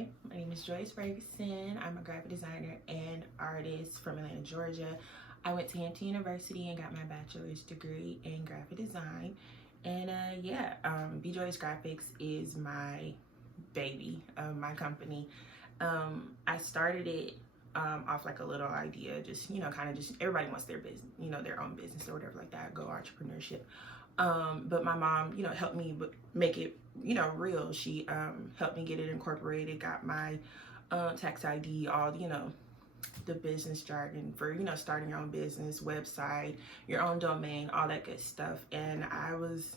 Hi, my name is Joyous Ferguson. I'm a graphic designer and artist from Atlanta, Georgia. I went to Hampton University and got my bachelor's degree in graphic design. And Be Joyous Graphics is my baby, my company. I started it off like a little idea, just, kind of just everybody wants their business, their own business or whatever like that, go entrepreneurship. But my mom, helped me make it, real. She helped me get it incorporated, got my tax ID, all, the business jargon for, starting your own business, website, your own domain, all that good stuff. And I was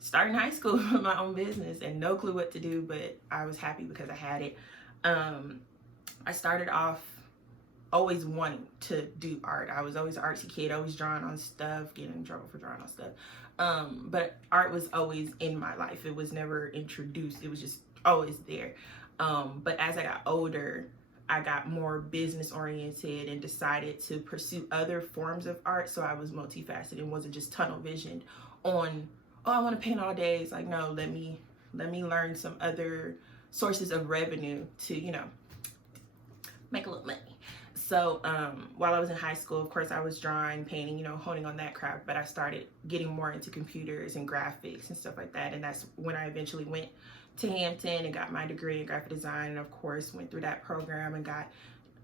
starting high school with my own business and no clue what to do, but I was happy because I had it. I started off always wanting to do art. I was always an artsy kid, always drawing on stuff, getting in trouble for drawing on stuff. But art was always in my life. It was never introduced. It was just always there. But as I got older, I got more business oriented and decided to pursue other forms of art. So I was multifaceted and wasn't just tunnel visioned on, oh, I want to paint all day. It's like, no, let me learn some other sources of revenue to, make a little money. So while I was in high school, of course, I was drawing, painting, honing on that craft, but I started getting more into computers and graphics and stuff like that. And that's when I eventually went to Hampton and got my degree in graphic design. And of course, went through that program and got,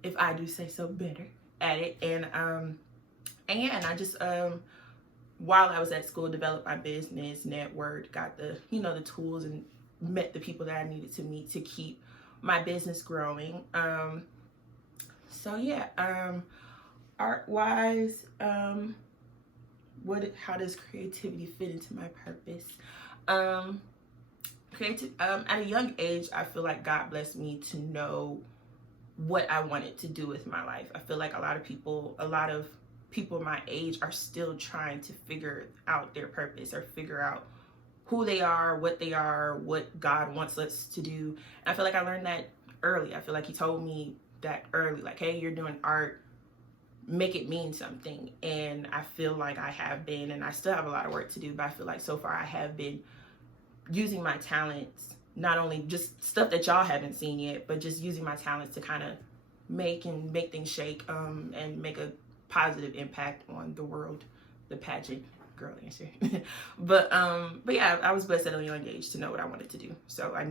if I do say so, better at it. And I just, while I was at school, developed my business, networked, got the, the tools and met the people that I needed to meet to keep my business growing. Art-wise, how does creativity fit into my purpose? At a young age, I feel like God blessed me to know what I wanted to do with my life. I feel like a lot of people my age are still trying to figure out their purpose or figure out who they are, what God wants us to do. And I feel like I learned that early. I feel like he told me that early, like, hey, you're doing art, make it mean something. And I feel like I have been, and I still have a lot of work to do, but I feel like so far I have been using my talents, not only just stuff that y'all haven't seen yet, but just using my talents to kind of make things shake, and make a positive impact on the world, the pageant girl answer. but yeah, I was blessed at a young age to know what I wanted to do. So I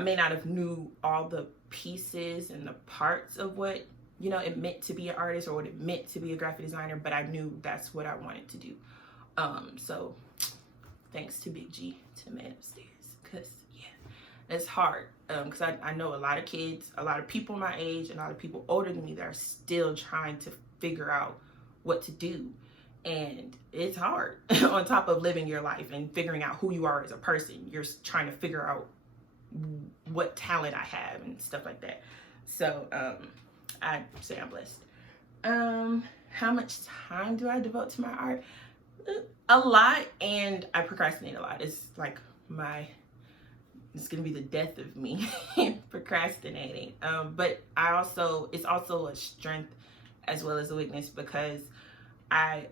may not have knew all the pieces and the parts of what, it meant to be an artist or what it meant to be a graphic designer, but I knew that's what I wanted to do. So thanks to Big G, to man upstairs, because yeah, it's hard. Because I know a lot of kids, a lot of people my age, and a lot of people older than me that are still trying to figure out what to do. And it's hard on top of living your life and figuring out who you are as a person. You're trying to figure out what talent I have and stuff like that. So I say I'm blessed. How much time do I devote to my art? A lot, and I procrastinate a lot. It's like it's gonna be the death of me, procrastinating. But it's also a strength as well as a weakness, because I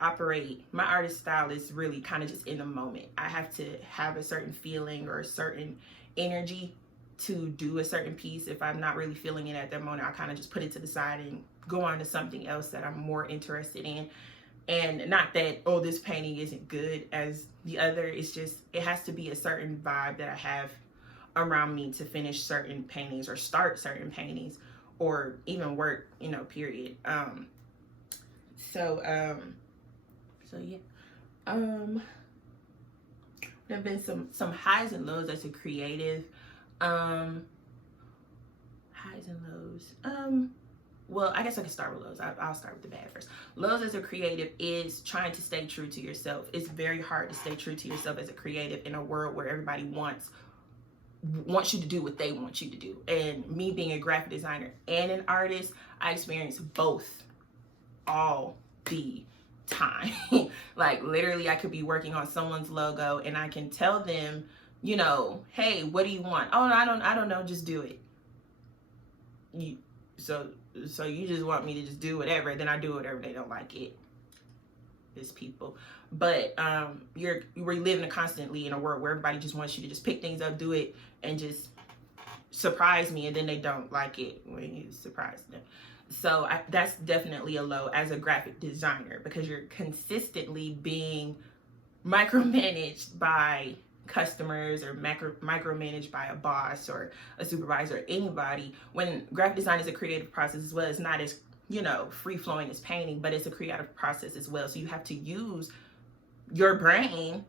operate, my artist style is really kind of just in the moment. I have to have a certain feeling or a certain energy to do a certain piece. If I'm not really feeling it at that moment, I kind of just put it to the side and go on to something else that I'm more interested in. And not that, oh, this painting isn't good as the other. It's just, it has to be a certain vibe that I have around me to finish certain paintings or start certain paintings or even work, period. So yeah. There have been some highs and lows as a creative. Highs and lows. Well, I guess I can start with lows. I'll start with the bad first. Lows as a creative is trying to stay true to yourself. It's very hard to stay true to yourself as a creative in a world where everybody wants you to do what they want you to do. And me being a graphic designer and an artist, I experience both all the time. Like literally I could be working on someone's logo and I can tell them, hey, what do you want? Oh, I don't know, just do it. So you just want me to just do whatever, then I do whatever. They don't like it. It's people. But we're living constantly in a world where everybody just wants you to just pick things up, do it, and just surprise me and then they don't like it when you surprise them. So that's definitely a low as a graphic designer, because you're consistently being micromanaged by customers or micromanaged by a boss or a supervisor or anybody. When graphic design is a creative process as well, it's not as, you know, free flowing as painting, but it's a creative process as well. So you have to use your brain,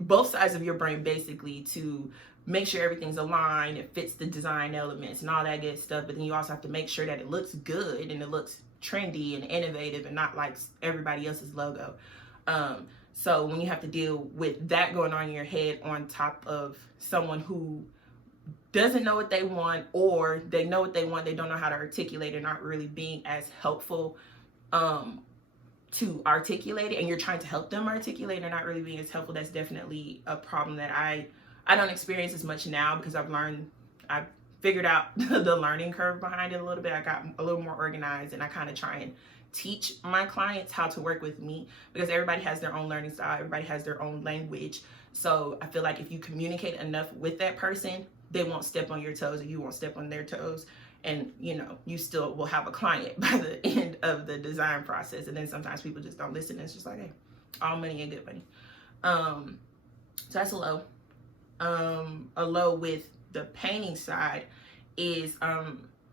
both sides of your brain basically, to make sure everything's aligned, it fits the design elements and all that good stuff. But then you also have to make sure that it looks good and it looks trendy and innovative and not like everybody else's logo. So when you have to deal with that going on in your head on top of someone who doesn't know what they want, or they know what they want, they don't know how to articulate and aren't really being as helpful to articulate it, and you're trying to help them articulate and not really being as helpful, that's definitely a problem that I don't experience as much now, because I've figured out the learning curve behind it a little bit. I got a little more organized, and I kind of try and teach my clients how to work with me, because everybody has their own learning style, everybody has their own language. So I feel like if you communicate enough with that person, they won't step on your toes and you won't step on their toes, and you know, you still will have a client by the end of the design process. And then sometimes people just don't listen, and it's just like, hey, all money and good money. So that's a low. A low with the painting side is,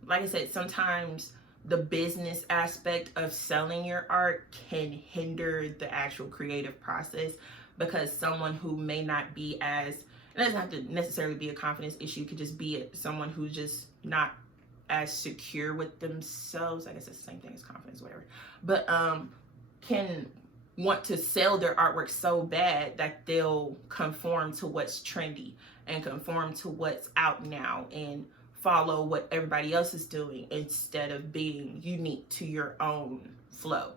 like I said, sometimes the business aspect of selling your art can hinder the actual creative process, because someone who may not be as, it doesn't have to necessarily be a confidence issue, it could just be someone who's just not as secure with themselves. I guess it's the same thing as confidence, whatever, but can want to sell their artwork so bad that they'll conform to what's trendy and conform to what's out now and follow what everybody else is doing instead of being unique to your own flow.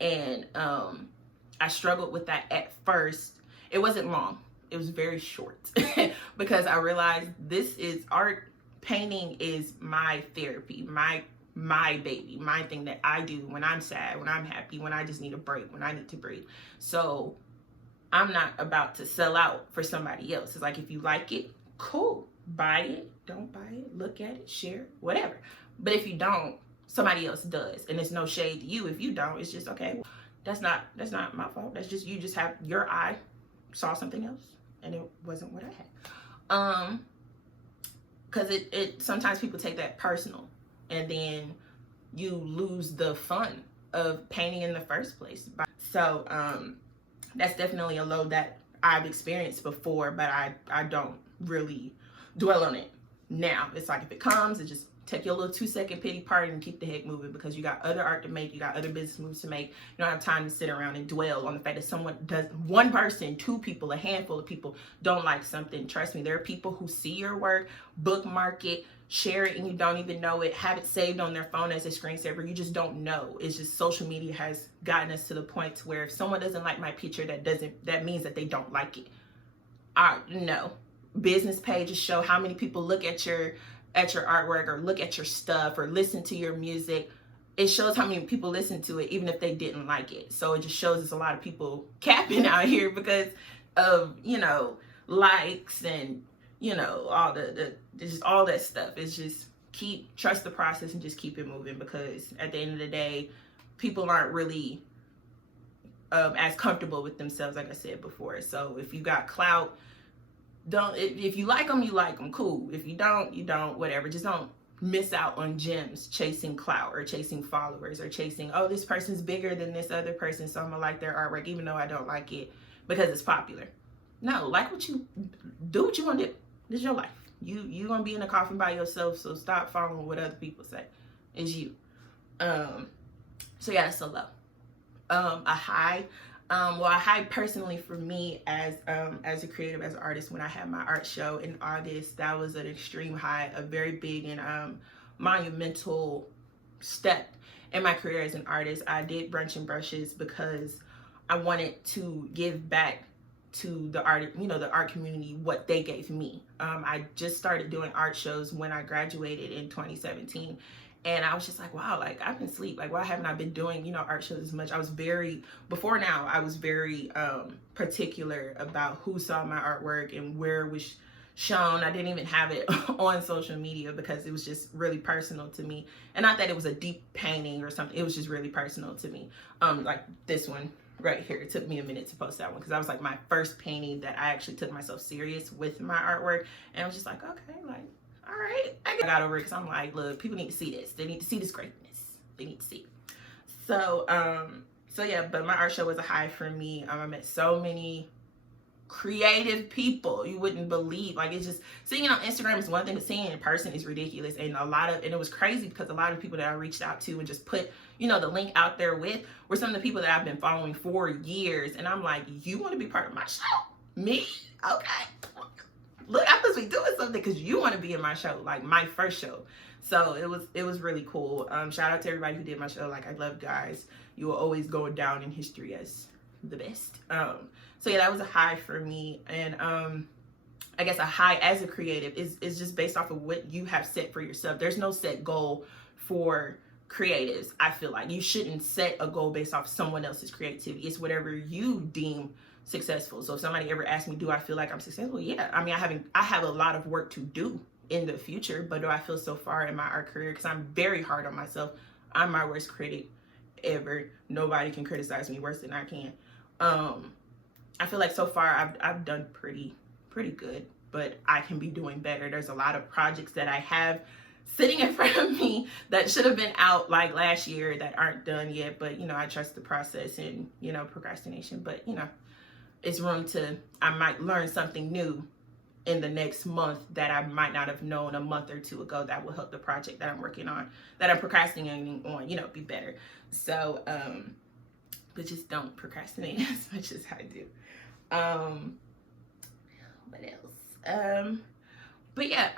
And I struggled with that at first. It wasn't long, it was very short because I realized this is art. Painting is my therapy, my baby, my thing that I do when I'm sad, when I'm happy, when I just need a break, when I need to breathe. So I'm not about to sell out for somebody else. It's like, if you like it, cool, buy it, don't buy it, look at it, share, whatever. But if you don't, somebody else does, and it's no shade to you if you don't. It's just, okay, well, that's not my fault. That's just, you just have, your eye saw something else and it wasn't what I had. Because it sometimes people take that personal, and then you lose the fun of painting in the first place. So that's definitely a low that I've experienced before, but I don't really dwell on it now. It's like, if it comes, it just take your little 2-second pity party and keep the heck moving, because you got other art to make, you got other business moves to make. You don't have time to sit around and dwell on the fact that someone does, one person, 2 people, a handful of people don't like something. Trust me, there are people who see your work, bookmark it, share it, and you don't even know it, have it saved on their phone as a screensaver. You just don't know. It's just, social media has gotten us to the point to where if someone doesn't like my picture, that means that they don't like it. No. Business pages show how many people look at your artwork or look at your stuff or listen to your music. It shows how many people listen to it, even if they didn't like it. So it just shows there's a lot of people capping out here because of, you know, likes and, you know, all the just all that stuff. It's just, trust the process and just keep it moving, because at the end of the day, people aren't really as comfortable with themselves, like I said before. So if you got clout, if you like them, you like them, cool. If you don't, you don't, whatever. Just don't miss out on gems chasing clout or chasing followers or chasing, oh, this person's bigger than this other person, so I'm gonna like their artwork even though I don't like it because it's popular. No, like what you do, what you want to do. This is your life. You gonna be in a coffin by yourself, so stop following what other people say. It's you. So yeah, it's a low. A high. Well, a high personally for me as a creative, as an artist, when I had my art show in August, that was an extreme high, a very big and monumental step in my career as an artist. I did Brunch and Brushes because I wanted to give back to the art, you know, the art community, what they gave me. I just started doing art shows when I graduated in 2017. And I was just like, wow, like I've been asleep. Like, why haven't I been doing, you know, art shows as much? I was very particular about who saw my artwork and where was shown. I didn't even have it on social media because it was just really personal to me. And not that it was a deep painting or something. It was just really personal to me. Like this one right here. It took me a minute to post that one because that was like my first painting that I actually took myself serious with my artwork. And I was just like, okay, like, all right. I got over it because I'm like, look, people need to see this. They need to see this greatness. They need to see it. So, so yeah, but my art show was a high for me. I met so many creative people you wouldn't believe. Like, it's just, seeing it on Instagram is one thing, but seeing it in person is ridiculous. And and it was crazy because a lot of people that I reached out to and just put, you know, the link out there with were some of the people that I've been following for years. And I'm like, you want to be part of my show? Me? Okay. Look, I must be doing something because you want to be in my show, like my first show. So it was really cool. Shout out to everybody who did my show. Like, I love guys. You will always go down in history as the best. So yeah, that was a high for me. And I guess a high as a creative is just based off of what you have set for yourself. There's no set goal for creatives. I feel like you shouldn't set a goal based off someone else's creativity. It's whatever you deem successful. So if somebody ever asks me, do I feel like I'm successful? Yeah. I mean, I have a lot of work to do in the future, but do I feel so far in my art career? Because I'm very hard on myself. I'm my worst critic ever. Nobody can criticize me worse than I can. I feel like so far I've done pretty good, but I can be doing better. There's a lot of projects that I have sitting in front of me that should have been out like last year that aren't done yet, but you know, I trust the process and, you know, procrastination, but you know, it's room to, I might learn something new in the next month that I might not have known a month or two ago that will help the project that I'm working on, that I'm procrastinating on, you know, be better. So, but just don't procrastinate as much as I do. What else? But yeah,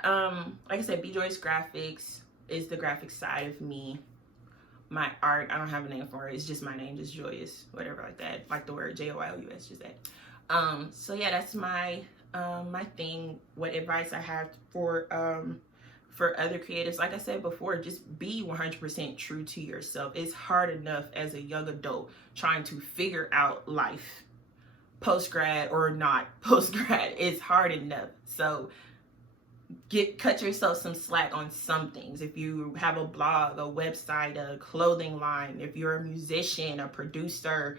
like I said, Be Joyous Graphics is the graphic side of me. My art, I don't have a name for it. It's just my name, just Joyous, whatever, like that, like the word Joyous, just that. So yeah, that's my my thing. What advice I have for other creatives, like I said before, just be 100% true to yourself. It's hard enough as a young adult trying to figure out life, post-grad or not post-grad. It's hard enough. So cut yourself some slack on some things. If you have a blog, a website, a clothing line, if you're a musician, a producer,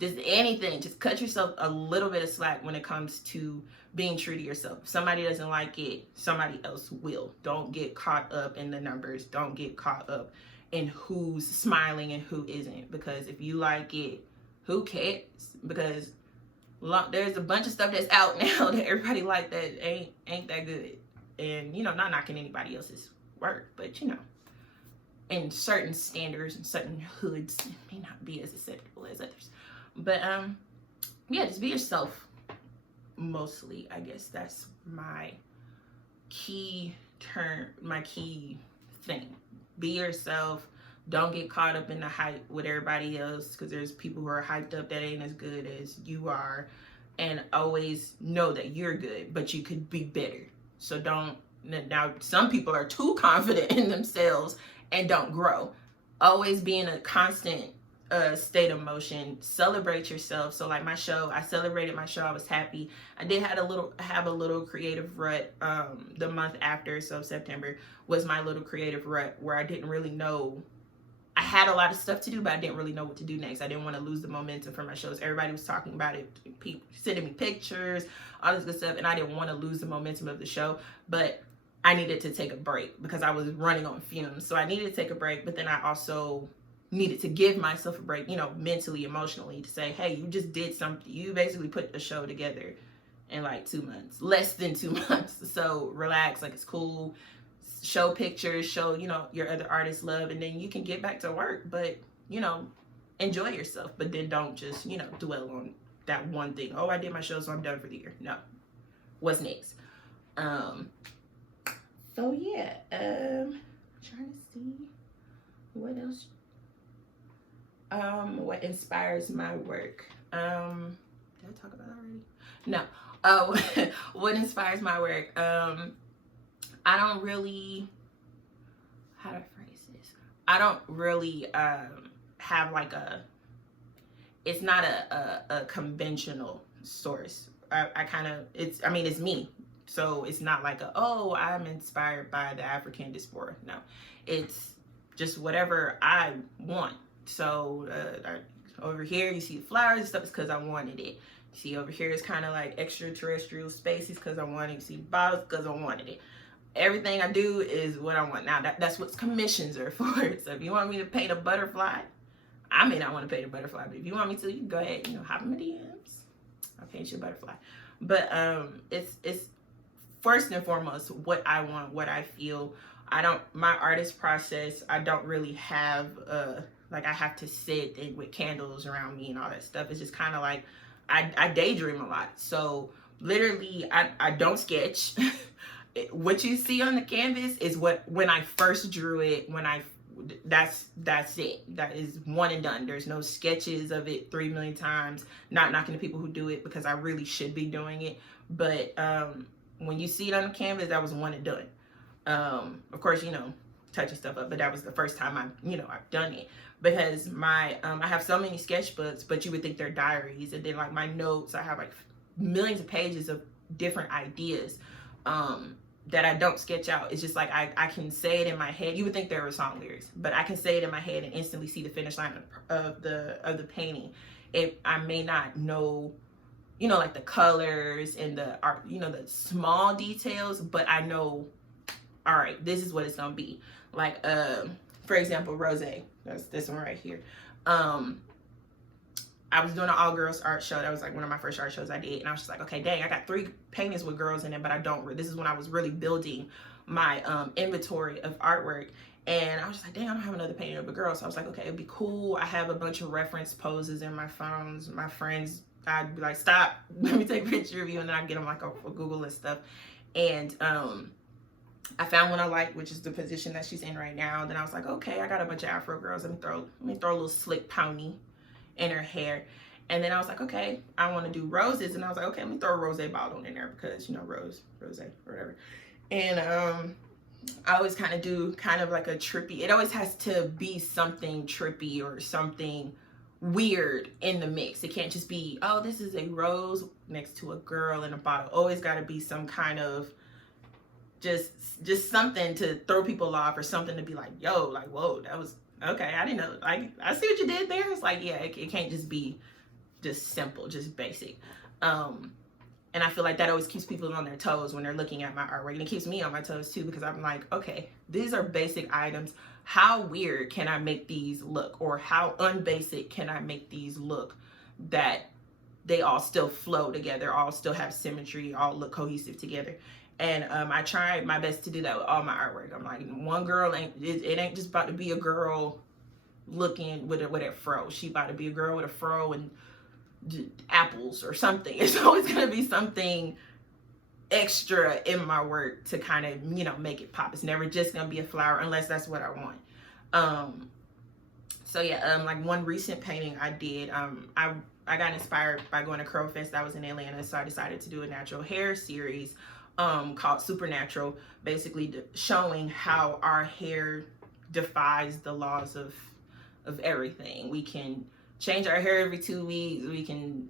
just anything, just cut yourself a little bit of slack when it comes to being true to yourself. If somebody doesn't like it, somebody else will. Don't get caught up in the numbers. Don't get caught up in who's smiling and who isn't. Because if you like it, who cares? Because there's a bunch of stuff that's out now that everybody like that ain't that good. And, you know, not knocking anybody else's work, but, you know, in certain standards and certain hoods, it may not be as acceptable as others. But, yeah, just be yourself, mostly. I guess that's my key thing. Be yourself. Don't get caught up in the hype with everybody else, because there's people who are hyped up that ain't as good as you are. And always know that you're good, but you could be better. So now some people are too confident in themselves and don't grow. Always be in a constant state of motion. Celebrate yourself. So like my show, I celebrated my show. I was happy. I did have a little creative rut the month after. So September was my little creative rut where I didn't really know. I had a lot of stuff to do, but I didn't really know what to do next. I didn't want to lose the momentum for my shows. Everybody was talking about it, people sending me pictures, all this good stuff, and I didn't want to lose the momentum of the show, but I needed to take a break because I was running on fumes. So I needed to take a break, but then I also needed to give myself a break, you know, mentally, emotionally, to say, hey, you just did something. You basically put a show together in like 2 months, less than 2 months. So relax, like it's cool. Show pictures, show, you know, your other artists love, and then you can get back to work. But, you know, enjoy yourself, but then don't just, you know, dwell on that one thing. Oh, I did my show, so I'm done for the year. No. What's next? So yeah, trying to see what else. What inspires my work? Did I talk about that already? No. Oh, what inspires my work? I don't really, how do I phrase this? I don't really have like it's not a conventional source. I kind of, it's me. So it's not like oh, I'm inspired by the African diaspora. No, it's just whatever I want. So over here you see the flowers and stuff, is because I wanted it. See over here is kind of like extraterrestrial spaces because I wanted it. You see bottles because I wanted it. Everything I do is what I want. Now that's what commissions are for. So if you want me to paint a butterfly, I may not want to paint a butterfly, but if you want me to, you can go ahead, hop in my DMs. I'll paint you a butterfly. But it's first and foremost what I want, what I feel. My artist process, I don't really have like I have to sit with candles around me and all that stuff. It's just kind of like I daydream a lot. So literally I don't sketch. What you see on the canvas is when I first drew it, that's it. That is one and done. There's no sketches of it 3 million times. Not knocking the people who do it, because I really should be doing it. But when you see it on the canvas, that was one and done. Of course, touching stuff up, but that was the first time I've done it, because I have so many sketchbooks, but you would think they're diaries. And then like my notes, I have like millions of pages of different ideas that I don't sketch out. It's just like I can say it in my head. You would think there were song lyrics, but I can say it in my head and instantly see the finish line of the painting. I may not know, like the colors and the art, the small details, but I know, all right, this is what it's gonna be. Like for example, Rose. That's this one right here. I was doing an all-girls art show. That was like one of my first art shows I did. And I was just like, okay, dang, I got 3 paintings with girls in it, but I don't. This is when I was really building my inventory of artwork. And I was just like, dang, I don't have another painting of a girl. So I was like, okay, it'd be cool. I have a bunch of reference poses in my phones. My friends, I'd be like, stop, let me take a picture of you. And then I'd get them like off of Google and stuff. And I found one I like, which is the position that she's in right now. Then I was like, okay, I got a bunch of Afro girls. Let me throw a little slick pony in her hair. And then I was like, okay, I want to do roses. And I was like, okay, let me throw a rose bottle in there, because rose or whatever. And I always kind of do like a trippy, it always has to be something trippy or something weird in the mix. It can't just be, oh, this is a rose next to a girl in a bottle. Always got to be some kind of just something to throw people off, or something to be like, yo, like, whoa, that was okay, I didn't know. Like, I see what you did there. It's like, yeah, it can't just be just simple, just basic. And I feel like that always keeps people on their toes when they're looking at my artwork. And it keeps me on my toes too, because I'm like, okay, these are basic items. How weird can I make these look? Or how unbasic can I make these look that they all still flow together, all still have symmetry, all look cohesive together? And I tried my best to do that with all my artwork. I'm like, one girl it ain't just about to be a girl looking with a fro. She about to be a girl with a fro and apples or something. It's always gonna be something extra in my work to kind of make it pop. It's never just gonna be a flower, unless that's what I want. So yeah, like one recent painting I did, I got inspired by going to Curl Fest. I was in Atlanta, so I decided to do a natural hair series called Supernatural, basically showing how our hair defies the laws of everything. We can change our hair every 2 weeks. We can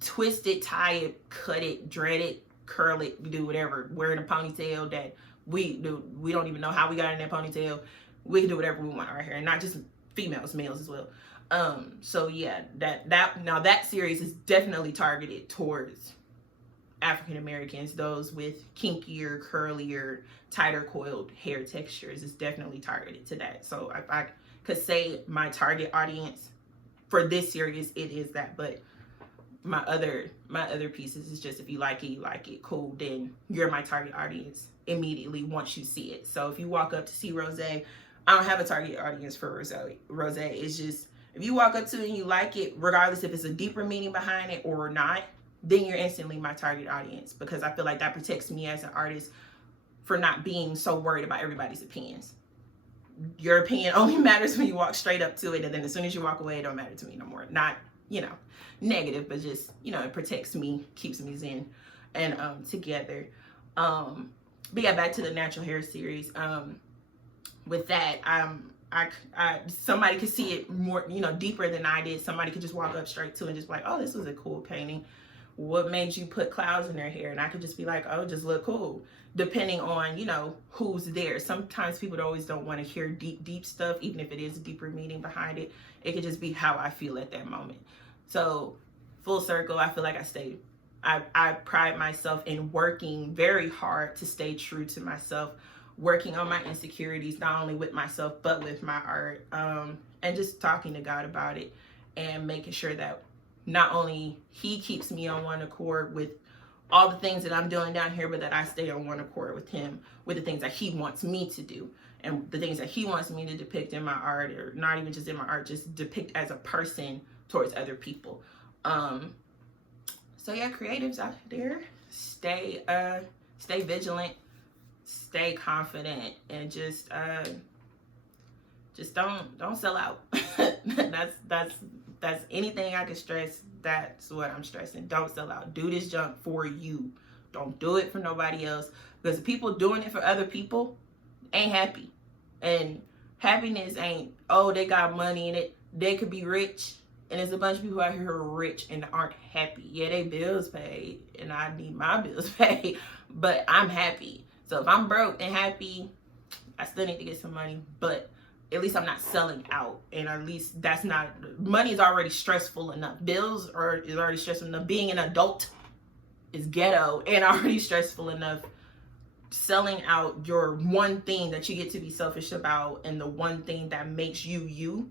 twist it, tie it, cut it, dread it, curl it, do whatever. Wear it in a ponytail that we do. We don't even know how we got in that ponytail. We can do whatever we want our hair, and not just females, males as well. So yeah, that series is definitely targeted towards African Americans, those with kinkier, curlier, tighter coiled hair textures. Is definitely targeted to that. So if I could say my target audience for this series, it is that. But my other pieces is just, if you like it, cool, then you're my target audience immediately once you see it. So if you walk up to see Rose, I don't have a target audience for Rose. It's just, if you walk up to it and you like it, regardless if it's a deeper meaning behind it or not, then you're instantly my target audience, because I feel like that protects me as an artist for not being so worried about everybody's opinions. Your opinion only matters when you walk straight up to it, and then as soon as you walk away, it don't matter to me no more. Not, negative, but just, it protects me, keeps me zen and together. But yeah, back to the natural hair series. With that, somebody could see it more, deeper than I did. Somebody could just walk up straight to it and just be like, oh, this was a cool painting. what made you put clouds in their hair? And I could just be like, oh, just look cool, depending on, you know, who's there. Sometimes people always don't want to hear deep stuff, even if it is a deeper meaning behind it. It could just be how I feel at that moment. So full circle, I feel like I pride myself in working very hard to stay true to myself, working on my insecurities, not only with myself, but with my art, and just talking to God about it and making sure that not only he keeps me on one accord with all the things that I'm doing down here, but that I stay on one accord with him, with the things that he wants me to do and the things that he wants me to depict in my art, or not even just in my art, just depict as a person towards other people. So yeah, creatives out there, stay vigilant, stay confident, and just don't sell out. That's anything I can stress. That's what I'm stressing. Don't sell out. Do this junk for you. Don't do it for nobody else, because the people doing it for other people ain't happy. And happiness ain't, oh, they got money in it. They could be rich. And there's a bunch of people out here who are rich and aren't happy. Yeah, they bills paid, and I need my bills paid, but I'm happy. So if I'm broke and happy, I still need to get some money, but at least I'm not selling out. And at least that's not, money is already stressful enough. Bills is already stressful enough. Being an adult is ghetto and already stressful enough. Selling out your one thing that you get to be selfish about, and the one thing that makes you you,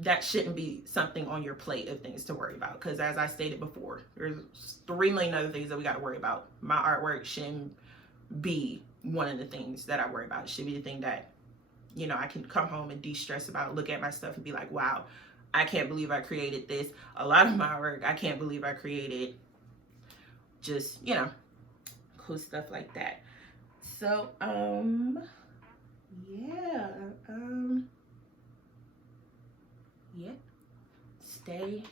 that shouldn't be something on your plate of things to worry about. Because as I stated before, there's 3 million other things that we got to worry about. My artwork shouldn't be one of the things that I worry about. It should be the thing that, you know, I can come home and de-stress about, look at my stuff and be like, wow, I can't believe I created this. A lot of my work, I can't believe I created. Just, you know, cool stuff like that. So, yeah, stay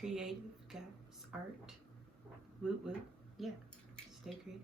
creative, guys. Art, woo woo. Yeah, stay creative.